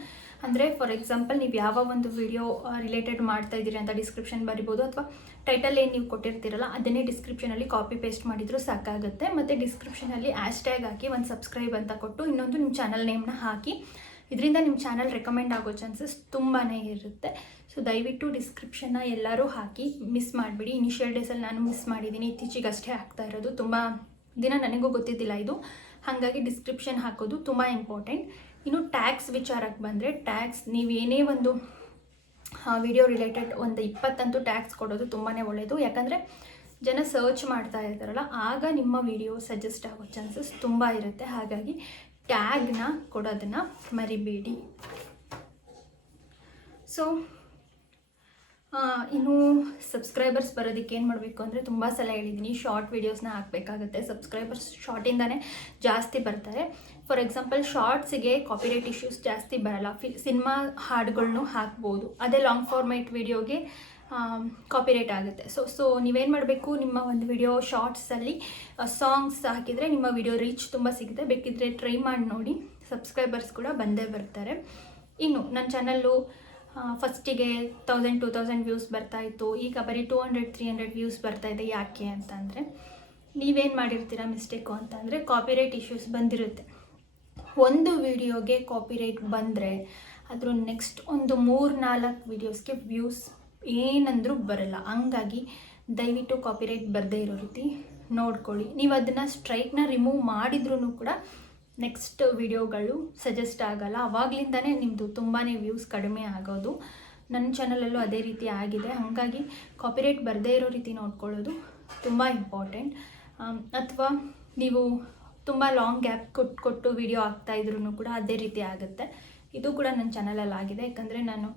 ಅಂದರೆ ಫಾರ್ ಎಕ್ಸಾಂಪಲ್ ನೀವು ಯಾವ ಒಂದು ವಿಡಿಯೋ ರಿಲೇಟೆಡ್ ಮಾಡ್ತಾ ಇದ್ದೀರಿ ಅಂತ ಡಿಸ್ಕ್ರಿಪ್ಷನ್ ಬರಿಬೋದು, ಅಥವಾ ಟೈಟಲ್ ಏನು ನೀವು ಕೊಟ್ಟಿರ್ತೀರಲ್ಲ, ಅದನ್ನೇ ಡಿಸ್ಕ್ರಿಪ್ಷನಲ್ಲಿ ಕಾಪಿ ಪೇಸ್ಟ್ ಮಾಡಿದರೂ ಸಾಕಾಗುತ್ತೆ. ಮತ್ತು ಡಿಸ್ಕ್ರಿಪ್ಷನಲ್ಲಿ ಟ್ಯಾಗ್ ಹಾಕಿ ಒಂದು ಸಬ್ಸ್ಕ್ರೈಬ್ ಅಂತ ಕೊಟ್ಟು, ಇನ್ನೊಂದು ನಿಮ್ಮ ಚಾನಲ್ ನೇಮ್ನ ಹಾಕಿ. ಇದರಿಂದ ನಿಮ್ಮ ಚಾನಲ್ ರೆಕಮೆಂಡ್ ಆಗೋ ಚಾನ್ಸಸ್ ತುಂಬಾ ಇರುತ್ತೆ. ಸೊ ದಯವಿಟ್ಟು ಡಿಸ್ಕ್ರಿಪ್ಷನ್ನ ಎಲ್ಲರೂ ಹಾಕಿ ಮಿಸ್ ಮಾಡಿಬಿಡಿ. ಇನಿಷಿಯಲ್ ಡೇಸಲ್ಲಿ ನಾನು ಮಿಸ್ ಮಾಡಿದ್ದೀನಿ. ಇತ್ತೀಚೆಗೆ ಅಷ್ಟೇ ಆಗ್ತಾ ಇರೋದು. ತುಂಬ ದಿನ ನನಗೂ ಗೊತ್ತಿದ್ದಿಲ್ಲ ಇದು. ಹಾಗಾಗಿ ಡಿಸ್ಕ್ರಿಪ್ಷನ್ ಹಾಕೋದು ತುಂಬ ಇಂಪಾರ್ಟೆಂಟ್ ಇನ್ನು ಟ್ಯಾಕ್ಸ್ ವಿಚಾರಕ್ಕೆ ಬಂದರೆ ಟ್ಯಾಕ್ಸ್ ಏನೇ ಒಂದು ವಿಡಿಯೋ ರಿಲೇಟೆಡ್ ಒಂದು ಇಪ್ಪತ್ತಂತೂ ಟ್ಯಾಕ್ಸ್ ಕೊಡೋದು ತುಂಬಾ ಒಳ್ಳೆಯದು ಯಾಕಂದರೆ ಜನ ಸರ್ಚ್ ಮಾಡ್ತಾ ಇರ್ತಾರಲ್ಲ, ಆಗ ನಿಮ್ಮ ವಿಡಿಯೋ ಸಜೆಸ್ಟ್ ಆಗೋ ಚಾನ್ಸಸ್ ತುಂಬ ಇರುತ್ತೆ. ಹಾಗಾಗಿ ಟ್ಯಾಗ್ನ ಕೊಡೋದನ್ನು ಮರಿಬೇಡಿ. ಸೊ ಇನ್ನು ಸಬ್ಸ್ಕ್ರೈಬರ್ಸ್ ಬರೋದಕ್ಕೆ ಏನು ಮಾಡಬೇಕು ಅಂದರೆ ತುಂಬ ಸಲ ಹೇಳಿದ್ದೀನಿ ಶಾರ್ಟ್ ವೀಡಿಯೋಸ್ನ ಹಾಕಬೇಕಾಗುತ್ತೆ. ಸಬ್ಸ್ಕ್ರೈಬರ್ಸ್ ಶಾರ್ಟಿಂದಾನೇ ಜಾಸ್ತಿ ಬರ್ತಾರೆ. ಫಾರ್ ಎಕ್ಸಾಂಪಲ್ ಶಾರ್ಟ್ಸಿಗೆ ಕಾಪಿರೇಟ್ ಇಶ್ಯೂಸ್ ಜಾಸ್ತಿ ಬರಲ್ಲ. ಫಿ ಸಿನಿಮಾ ಹಾಡುಗಳ್ನು ಹಾಕ್ಬೋದು. ಅದೇ ಲಾಂಗ್ ಫಾರ್ಮೇಟ್ ವೀಡಿಯೋಗೆ ಕಾಪಿರೇಟ್ ಆಗುತ್ತೆ. ಸೊ ಸೊ ನೀವೇನು ಮಾಡಬೇಕು? ನಿಮ್ಮ ಒಂದು ವಿಡಿಯೋ ಶಾರ್ಟ್ಸಲ್ಲಿ ಸಾಂಗ್ಸ್ ಹಾಕಿದರೆ ನಿಮ್ಮ ವಿಡಿಯೋ ರೀಚ್ ತುಂಬ ಸಿಗುತ್ತೆ. ಬೇಕಿದ್ರೆ ಟ್ರೈ ಮಾಡಿ ನೋಡಿ. ಸಬ್ಸ್ಕ್ರೈಬರ್ಸ್ ಕೂಡ ಬಂದೇ ಬರ್ತಾರೆ. ಇನ್ನು ನನ್ನ ಚಾನಲ್ಲು ಫಸ್ಟಿಗೆ ತೌಸಂಡ್ ಟೂ ತೌಸಂಡ್ ವ್ಯೂಸ್ ಬರ್ತಾಯಿತ್ತು ಈಗ ಬರೀ two hundred three hundred views ಬರ್ತಾಯಿದೆ ಯಾಕೆ ಅಂತಂದರೆ, ನೀವೇನು ಮಾಡಿರ್ತೀರ ಮಿಸ್ಟೇಕು ಅಂತಂದರೆ ಕಾಪಿರೈಟ್ ಇಶ್ಯೂಸ್ ಬಂದಿರುತ್ತೆ. ಒಂದು ವಿಡಿಯೋಗೆ ಕಾಪಿರೈಟ್ ಬಂದರೆ ಅದ್ರ ನೆಕ್ಸ್ಟ್ ಒಂದು ಮೂರು ನಾಲ್ಕು ವಿಡಿಯೋಸ್ಗೆ ವ್ಯೂಸ್ ಏನಂದರೂ ಬರಲ್ಲ. ಹಂಗಾಗಿ ದಯವಿಟ್ಟು ಕಾಪಿರೈಟ್ ಬರದೇ ಇರೋ ರೀತಿ ನೋಡ್ಕೊಳ್ಳಿ. ನೀವು ಅದನ್ನು ಸ್ಟ್ರೈಕ್ನ ರಿಮೂವ್ ಮಾಡಿದ್ರೂ ಕೂಡ ನೆಕ್ಸ್ಟ್ ವಿಡಿಯೋಗಳು ಸಜೆಸ್ಟ್ ಆಗಲ್ಲ. ಅವಾಗಲಿಂದನೇ ನಿಮ್ಮದು ತುಂಬಾ ವ್ಯೂಸ್ ಕಡಿಮೆ ಆಗೋದು. ನನ್ನ ಚಾನಲಲ್ಲೂ ಅದೇ ರೀತಿ ಆಗಿದೆ. ಹಾಗಾಗಿ ಕಾಪಿರೇಟ್ ಬರದೇ ಇರೋ ರೀತಿ ನೋಡ್ಕೊಳ್ಳೋದು ತುಂಬ ಇಂಪಾರ್ಟೆಂಟ್ ಅಥವಾ ನೀವು ತುಂಬ ಲಾಂಗ್ ಗ್ಯಾಪ್ ಕೊಟ್ಟು ಕೊಟ್ಟು ವಿಡಿಯೋ ಇದ್ರೂ ಕೂಡ ಅದೇ ರೀತಿ ಆಗುತ್ತೆ. ಇದು ಕೂಡ ನನ್ನ ಚಾನಲಲ್ಲಿ ಆಗಿದೆ. ಯಾಕಂದರೆ ನಾನು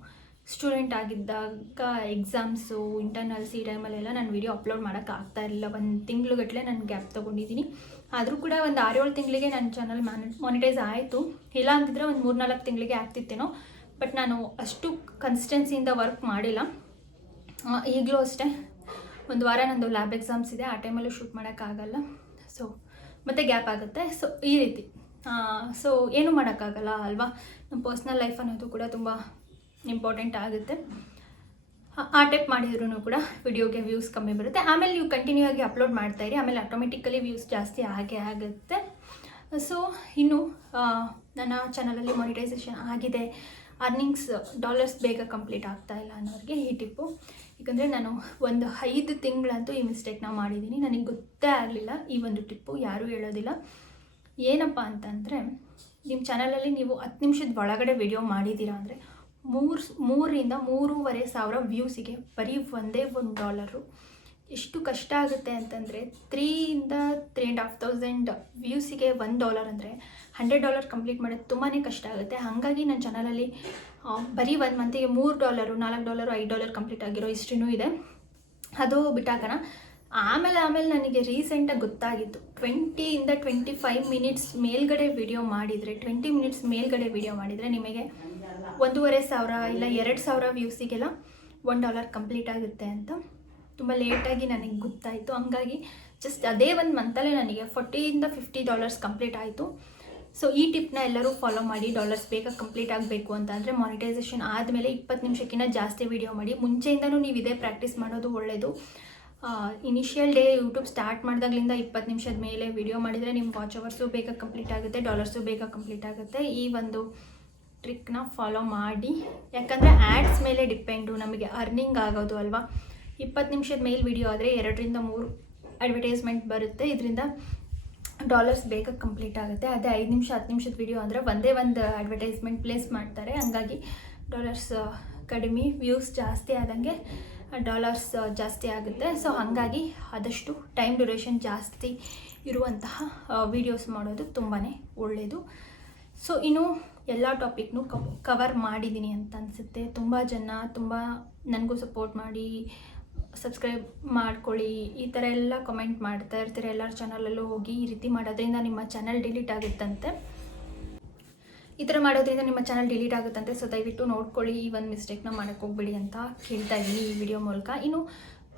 ಸ್ಟೂಡೆಂಟ್ ಆಗಿದ್ದಾಗ ಎಕ್ಸಾಮ್ಸು ಇಂಟರ್ನಲ್ಸ್ ಈ ಟೈಮಲ್ಲೆಲ್ಲ ನಾನು ವೀಡಿಯೋ ಅಪ್ಲೋಡ್ ಮಾಡೋಕ್ಕಾಗ್ತಾ ಇರಲಿಲ್ಲ. ಒಂದು ತಿಂಗಳುಗಟ್ಟಲೆ ನಾನು ಗ್ಯಾಪ್ ತೊಗೊಂಡಿದ್ದೀನಿ. ಆದರೂ ಕೂಡ ಒಂದು ಆರೇಳು ತಿಂಗಳಿಗೆ ನನ್ನ ಚಾನಲ್ ಮಾನಿಟೈಸ್ ಆಯಿತು. ಇಲ್ಲ ಅಂತಿದ್ರೆ ಒಂದು ಮೂರು ನಾಲ್ಕು ತಿಂಗಳಿಗೆ ಆಗ್ತಿತ್ತೇನೋ. ಬಟ್ ನಾನು ಅಷ್ಟು ಕನ್ಸಿಸ್ಟೆನ್ಸಿಯಿಂದ ವರ್ಕ್ ಮಾಡಿಲ್ಲ. ಈಗಲೂ ಅಷ್ಟೇ. ಒಂದು ವಾರ ನಂದು ಲ್ಯಾಬ್ ಎಕ್ಸಾಮ್ಸ್ ಇದೆ. ಆ ಟೈಮಲ್ಲೂ ಶೂಟ್ ಮಾಡೋಕ್ಕಾಗಲ್ಲ ಸೊ ಮತ್ತೆ ಗ್ಯಾಪ್ ಆಗುತ್ತೆ. ಸೊ ಈ ರೀತಿ. ಸೊ ಏನು ಮಾಡೋಕ್ಕಾಗಲ್ಲ ಅಲ್ವಾ? ನಮ್ಮ ಪರ್ಸ್ನಲ್ ಲೈಫ್ ಅನ್ನೋದು ಕೂಡ ತುಂಬ ಇಂಪಾರ್ಟೆಂಟ್ ಆಗುತ್ತೆ. ಆ ಟೈಪ್ ಮಾಡಿದ್ರೂ ಕೂಡ ವಿಡಿಯೋಗೆ ವ್ಯೂಸ್ ಕಮ್ಮಿ ಬರುತ್ತೆ. ಆಮೇಲೆ ನೀವು ಕಂಟಿನ್ಯೂ ಆಗಿ ಅಪ್ಲೋಡ್ ಮಾಡ್ತಾ ಇರಿ. ಆಮೇಲೆ ಆಟೋಮೆಟಿಕಲಿ ವ್ಯೂಸ್ ಜಾಸ್ತಿ ಆಗೇ ಆಗುತ್ತೆ. ಸೊ ಇನ್ನು ನನ್ನ ಚಾನಲಲ್ಲಿ ಮಾನಿಟೈಸೇಷನ್ ಆಗಿದೆ. ಅರ್ನಿಂಗ್ಸ್ ಡಾಲರ್ಸ್ ಬೇಗ ಕಂಪ್ಲೀಟ್ ಆಗ್ತಾ ಇಲ್ಲ ಅನ್ನೋರಿಗೆ ಈ ಟಿಪ್ಪು ಯಾಕಂದರೆ ನಾನು ಒಂದು ಐದು ತಿಂಗಳಂತೂ ಈ ಮಿಸ್ಟೇಕ್ನ ಮಾಡಿದ್ದೀನಿ. ನನಗೆ ಗೊತ್ತೇ ಆಗಲಿಲ್ಲ ಈ ಒಂದು ಟಿಪ್ಪು ಯಾರೂ ಹೇಳೋದಿಲ್ಲ. ಏನಪ್ಪ ಅಂತಂದರೆ ನಿಮ್ಮ ಚಾನಲಲ್ಲಿ ನೀವು ಹತ್ತು ನಿಮಿಷದ ಒಳಗಡೆ ವಿಡಿಯೋ ಮಾಡಿದ್ದೀರಾ ಅಂದರೆ ಮೂರು ಮೂರರಿಂದ ಮೂರೂವರೆ ಸಾವಿರ ವ್ಯೂಸಿಗೆ ಬರೀ ಒಂದೇ ಒಂದು ಡಾಲರು. ಎಷ್ಟು ಕಷ್ಟ ಆಗುತ್ತೆ ಅಂತಂದರೆ ತ್ರೀಯಿಂದ ತ್ರೀ ಆ್ಯಂಡ್ ಹಾಫ್ ತೌಸಂಡ್ ವ್ಯೂಸಿಗೆ ಒನ್ ಡಾಲರ್ ಅಂದರೆ ಹಂಡ್ರೆಡ್ ಡಾಲರ್ ಕಂಪ್ಲೀಟ್ ಮಾಡೋದು ತುಂಬಾ ಕಷ್ಟ ಆಗುತ್ತೆ. ಹಾಗಾಗಿ ನನ್ನ ಚಾನಲಲ್ಲಿ ಬರೀ ಒಂದು ಮಂತಿಗೆ ಮೂರು ಡಾಲರು, ನಾಲ್ಕು ಡಾಲರು, ಐದು ಡಾಲರ್ ಕಂಪ್ಲೀಟ್ ಆಗಿರೋ ಇಷ್ಟೂ ಇದೆ. ಅದು ಬಿಟ್ಟಾಕೋಣ. ಆಮೇಲೆ ಆಮೇಲೆ ನನಗೆ ರೀಸೆಂಟಾಗಿ ಗೊತ್ತಾಗಿತ್ತು ಟ್ವೆಂಟಿಯಿಂದ ಟ್ವೆಂಟಿ ಫೈವ್ ಮಿನಿಟ್ಸ್ ಮೇಲ್ಗಡೆ ವಿಡಿಯೋ ಮಾಡಿದರೆ, ಟ್ವೆಂಟಿ ಮಿನಿಟ್ಸ್ ಮೇಲ್ಗಡೆ ವಿಡಿಯೋ ಮಾಡಿದರೆ ನಿಮಗೆ ಒಂದೂವರೆ ಸಾವಿರ ಇಲ್ಲ ಎರಡು ಸಾವಿರ ವ್ಯೂಸಿಗೆಲ್ಲ ಒನ್ ಡಾಲರ್ ಕಂಪ್ಲೀಟ್ ಆಗುತ್ತೆ ಅಂತ. ತುಂಬ ಲೇಟಾಗಿ ನನಗೆ ಗೊತ್ತಾಯಿತು. ಹಂಗಾಗಿ ಜಸ್ಟ್ ಅದೇ ಒಂದು ಮಂತಲ್ಲೇ ನನಗೆ ಫೋರ್ಟಿಯಿಂದ ಫಿಫ್ಟಿ ಡಾಲರ್ಸ್ ಕಂಪ್ಲೀಟ್ ಆಯಿತು. ಸೊ ಈ ಟಿಪ್ನ ಎಲ್ಲರೂ ಫಾಲೋ ಮಾಡಿ ಡಾಲರ್ಸ್ ಬೇಗ ಕಂಪ್ಲೀಟ್ ಆಗಬೇಕು ಅಂತ ಅಂದರೆ ಮಾನಿಟೈಸೇಷನ್ ಆದಮೇಲೆ ಇಪ್ಪತ್ತು ನಿಮಿಷಕ್ಕಿಂತ ಜಾಸ್ತಿ ವೀಡಿಯೋ ಮಾಡಿ. ಮುಂಚೆಯಿಂದನೂ ನೀವು ಇದೇ ಪ್ರಾಕ್ಟೀಸ್ ಮಾಡೋದು ಒಳ್ಳೆಯದು ಇನಿಷಿಯಲ್ ಡೇ ಯೂಟ್ಯೂಬ್ ಸ್ಟಾರ್ಟ್ ಮಾಡಿದಾಗಲಿಂದ ಇಪ್ಪತ್ತು ನಿಮಿಷದ ಮೇಲೆ ವಿಡಿಯೋ ಮಾಡಿದರೆ ನಿಮ್ಮ ವಾಚ್ ಅವರ್ಸು ಬೇಗ ಕಂಪ್ಲೀಟ್ ಆಗುತ್ತೆ ಡಾಲರ್ಸು ಬೇಗ ಕಂಪ್ಲೀಟ್ ಆಗುತ್ತೆ. ಈ ಒಂದು ಟ್ರಿಕ್ನ ಫಾಲೋ ಮಾಡಿ. ಯಾಕಂದರೆ ಆ್ಯಡ್ಸ್ ಮೇಲೆ ಡಿಪೆಂಡು ನಮಗೆ ಅರ್ನಿಂಗ್ ಆಗೋದು ಅಲ್ವಾ? ಇಪ್ಪತ್ತು ನಿಮಿಷದ ಮೇಲೆ ವಿಡಿಯೋ ಆದರೆ ಎರಡರಿಂದ ಮೂರು ಅಡ್ವರ್ಟೈಸ್ಮೆಂಟ್ ಬರುತ್ತೆ. ಇದರಿಂದ ಡಾಲರ್ಸ್ ಬೇಗ ಕಂಪ್ಲೀಟ್ ಆಗುತ್ತೆ. ಅದೇ ಐದು ನಿಮಿಷ, ಹತ್ತು ನಿಮಿಷದ ವಿಡಿಯೋ ಅಂದರೆ ಒಂದೇ ಒಂದು ಅಡ್ವರ್ಟೈಸ್ಮೆಂಟ್ ಪ್ಲೇಸ್ ಮಾಡ್ತಾರೆ. ಹಂಗಾಗಿ ಡಾಲರ್ಸ್ ಕಡಿಮೆ ವ್ಯೂಸ್ ಜಾಸ್ತಿ ಆದಂಗೆ ಡಾಲರ್ಸ್ ಜಾಸ್ತಿ ಆಗುತ್ತೆ. ಸೊ ಹಾಗಾಗಿ ಆದಷ್ಟು ಟೈಮ್ ಡ್ಯೂರೇಷನ್ ಜಾಸ್ತಿ ಇರುವಂತಹ ವೀಡಿಯೋಸ್ ಮಾಡೋದು ತುಂಬಾ ಒಳ್ಳೆಯದು ಸೊ ಇನ್ನು ಎಲ್ಲ ಟಾಪಿಕ್ನು ಕವರ್ ಮಾಡಿದ್ದೀನಿ ಅಂತ ಅನಿಸುತ್ತೆ. ತುಂಬ ಜನ ತುಂಬ ನನಗೂ ಸಪೋರ್ಟ್ ಮಾಡಿ ಸಬ್ಸ್ಕ್ರೈಬ್ ಮಾಡ್ಕೊಳ್ಳಿ. ಈ ಥರ ಎಲ್ಲ ಕಮೆಂಟ್ ಮಾಡ್ತಾ ಇರ್ತೀರ ಎಲ್ಲರ ಚಾನಲಲ್ಲೂ ಹೋಗಿ ಈ ರೀತಿ ಮಾಡೋದ್ರಿಂದ ನಿಮ್ಮ ಚಾನಲ್ ಡಿಲೀಟ್ ಆಗುತ್ತಂತೆ. ಈ ಥರ ಮಾಡೋದ್ರಿಂದ ನಿಮ್ಮ ಚಾನಲ್ ಡಿಲೀಟ್ ಆಗುತ್ತಂತೆ. ಸೊ ದಯವಿಟ್ಟು ನೋಡ್ಕೊಳ್ಳಿ. ಈ ಒಂದು ಮಿಸ್ಟೇಕ್ನ ಮಾಡೋಕ್ಕೆ ಹೋಗ್ಬೇಡಿ ಅಂತ ಕೇಳ್ತಾ ಇದ್ದೀನಿ ಈ ವಿಡಿಯೋ ಮೂಲಕ. ಇನ್ನು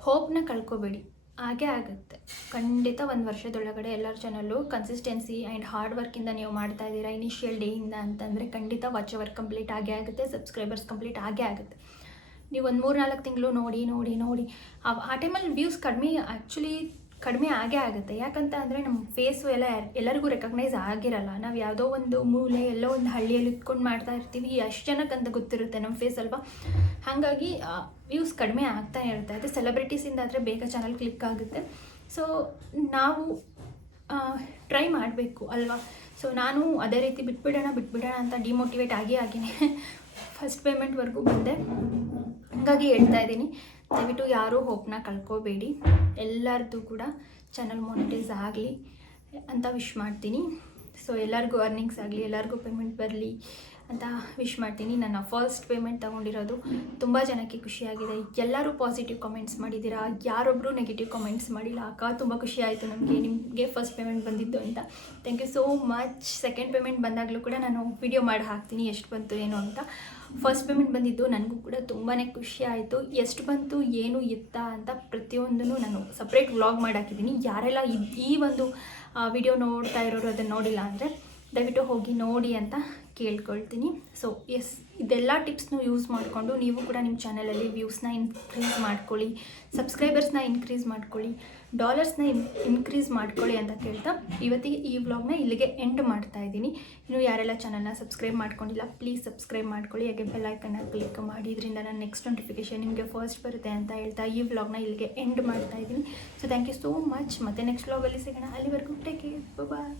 ಹೋಪ್ನ ಕಳ್ಕೊಬೇಡಿ. ಹಾಗೇ ಆಗುತ್ತೆ. ಖಂಡಿತ ಒಂದು ವರ್ಷದೊಳಗಡೆ ಎಲ್ಲರ ಚಾನಲ್ಲು ಕನ್ಸಿಸ್ಟೆನ್ಸಿ ಆ್ಯಂಡ್ ಹಾರ್ಡ್ ವರ್ಕಿಂದ ನೀವು ಮಾಡ್ತಾ ಇದ್ದೀರಾ ಇನಿಷಿಯಲ್ ಡೇಯಿಂದ ಅಂತಂದರೆ ಖಂಡಿತ ವಾಚ್ ವರ್ಕ್ ಕಂಪ್ಲೀಟ್ ಆಗೇ ಆಗುತ್ತೆ ಸಬ್ಸ್ಕ್ರೈಬರ್ಸ್ ಕಂಪ್ಲೀಟ್ ಆಗೇ ಆಗುತ್ತೆ. ನೀವು ಒಂದು ಮೂರು ನಾಲ್ಕು ತಿಂಗಳು ನೋಡಿ ನೋಡಿ ನೋಡಿ, ಆ ಟೈಮಲ್ಲಿ ವ್ಯೂಸ್ ಕಡಿಮೆ ಆ್ಯಕ್ಚುಲಿ ಕಡಿಮೆ ಆಗೇ ಆಗುತ್ತೆ. ಯಾಕಂತ ಅಂದರೆ ನಮ್ಮ ಫೇಸು ಎಲ್ಲ ಎಲ್ಲರಿಗೂ ರೆಕಗ್ನೈಸ್ ಆಗಿರಲ್ಲ. ನಾವು ಯಾವುದೋ ಒಂದು ಮೂಲೆ, ಎಲ್ಲೋ ಒಂದು ಹಳ್ಳಿಯಲ್ಲಿ ಇಟ್ಕೊಂಡು ಮಾಡ್ತಾ ಇರ್ತೀವಿ. ಎಷ್ಟು ಅಂತ ಗೊತ್ತಿರುತ್ತೆ ನಮ್ಮ ಫೇಸ್ ಅಲ್ವಾ? ಹಾಗಾಗಿ ವ್ಯೂಸ್ ಕಡಿಮೆ ಆಗ್ತಾ ಇರುತ್ತೆ. ಅದೇ ಸೆಲೆಬ್ರಿಟೀಸಿಂದ ಆದರೆ ಬೇಗ ಚಾನಲ್ ಕ್ಲಿಕ್ ಆಗುತ್ತೆ. ಸೊ ನಾವು ಟ್ರೈ ಮಾಡಬೇಕು ಅಲ್ವಾ? ಸೊ ನಾನು ಅದೇ ರೀತಿ ಬಿಟ್ಬಿಡೋಣ ಬಿಟ್ಬಿಡೋಣ ಅಂತ ಡಿಮೋಟಿವೇಟ್ ಆಗಿ ಆಗಿನೇ ಫಸ್ಟ್ ಪೇಮೆಂಟ್ವರೆಗೂ ಬಂದೆ ಹಾಗಾಗಿ ಹೇಳ್ತಾ ಇದ್ದೀನಿ. ದಯವಿಟ್ಟು ಯಾರೂ ಹೋಪ್ನ ಕಳ್ಕೋಬೇಡಿ. ಎಲ್ಲರದ್ದು ಕೂಡ ಚಾನಲ್ ಮೊನಿಟೈಸ್ ಆಗಲಿ ಅಂತ ವಿಶ್ ಮಾಡ್ತೀನಿ. ಸೊ ಎಲ್ಲರಿಗೂ ಅರ್ನಿಂಗ್ಸ್ ಆಗಲಿ, ಎಲ್ಲರಿಗೂ ಪೇಮೆಂಟ್ ಬರಲಿ ಅಂತ ವಿಶ್ ಮಾಡ್ತೀನಿ. ನನ್ನ ಫಸ್ಟ್ ಪೇಮೆಂಟ್ ತೊಗೊಂಡಿರೋದು ತುಂಬ ಜನಕ್ಕೆ ಖುಷಿಯಾಗಿದೆ. ಎಲ್ಲರೂ ಪಾಸಿಟಿವ್ ಕಾಮೆಂಟ್ಸ್ ಮಾಡಿದ್ದೀರಾ? ಯಾರೊಬ್ಬರು ನೆಗೆಟಿವ್ ಕಾಮೆಂಟ್ಸ್ ಮಾಡಿಲ್ಲ? ಅಕ್ಕ, ತುಂಬ ಖುಷಿ ಆಯಿತು ನಮಗೆ. ನಿಮಗೆ ಫಸ್ಟ್ ಪೇಮೆಂಟ್ ಬಂದಿದ್ದು ಅಂತ. Thank you so much second payment ಬಂದಾಗಲೂ ಕೂಡ ನಾನು ವಿಡಿಯೋ ಮಾಡಿ ಹಾಕ್ತೀನಿ. ಎಷ್ಟು ಬಂತು, ಏನು ಅಂತ. ಫಸ್ಟ್ ಪೇಮೆಂಟ್ ಬಂದಿದ್ದು ನನಗೂ ಕೂಡ ತುಂಬಾ ಖುಷಿ ಆಯಿತು. ಎಷ್ಟು ಬಂತು, ಏನು ಇತ್ತ ಅಂತ ಪ್ರತಿಯೊಂದನ್ನು ನಾನು ಸಪ್ರೇಟ್ ವ್ಲಾಗ್ ಮಾಡಿ ಹಾಕಿದ್ದೀನಿ. ಯಾರೆಲ್ಲ ಈ ಒಂದು ವಿಡಿಯೋ ನೋಡ್ತಾ ಇರೋರು ಅದನ್ನು ನೋಡಿಲ್ಲ ಅಂದರೆ ದಯವಿಟ್ಟು ಹೋಗಿ ನೋಡಿ ಅಂತ ಕೇಳ್ಕೊಳ್ತೀನಿ. ಸೊ ಎಸ್ ಇದೆಲ್ಲ ಟಿಪ್ಸ್ನು ಯೂಸ್ ಮಾಡಿಕೊಂಡು ನೀವು ಕೂಡ ನಿಮ್ಮ ಚಾನಲಲ್ಲಿ ವ್ಯೂಸ್ನ ಇನ್ಕ್ರೀಸ್ ಮಾಡ್ಕೊಳ್ಳಿ ಸಬ್ಸ್ಕ್ರೈಬರ್ಸ್ನ ಇನ್ಕ್ರೀಸ್ ಮಾಡ್ಕೊಳ್ಳಿ ಡಾಲರ್ಸ್ನ ಇನ್ ಇನ್ಕ್ರೀಸ್ ಮಾಡ್ಕೊಳ್ಳಿ ಅಂತ ಕೇಳ್ತಾ ಇವತ್ತಿಗೆ ಈ ವ್ಲಾಗ್ನ ಇಲ್ಲಿಗೆ ಎಂಡ್ ಮಾಡ್ತಾ ಇದ್ದೀನಿ. ಇನ್ನು ಯಾರೆಲ್ಲ ಚಾನಲ್ನ ಸಬ್ಸ್ಕ್ರೈಬ್ ಮಾಡ್ಕೊಂಡಿಲ್ಲ ಪ್ಲೀಸ್ ಸಬ್ಸ್ಕ್ರೈಬ್ ಮಾಡ್ಕೊಳ್ಳಿ. ಹಾಗೆ ಬೆಲ್ಲೈಕನ್ನ ಕ್ಲಿಕ್ ಮಾಡಿ. ಇದರಿಂದ ನಾನು ನೆಕ್ಸ್ಟ್ ನೋಟಿಫಿಕೇಶನ್ ನಿಮಗೆ ಫಸ್ಟ್ ಬರುತ್ತೆ ಅಂತ ಹೇಳ್ತಾ ಈ ವ್ಲಾಗ್ನ ಇಲ್ಲಿಗೆ ಎಂಡ್ ಮಾಡ್ತಾ ಇದ್ದೀನಿ. So thank you so much ಮತ್ತೆ ನೆಕ್ಸ್ಟ್ ವ್ಲಾಗಲ್ಲಿ ಸಿಗೋಣ. ಅಲ್ಲಿವರೆಗೂ ಟೇಕ್ ಕೇರ್ ಬಾಯ್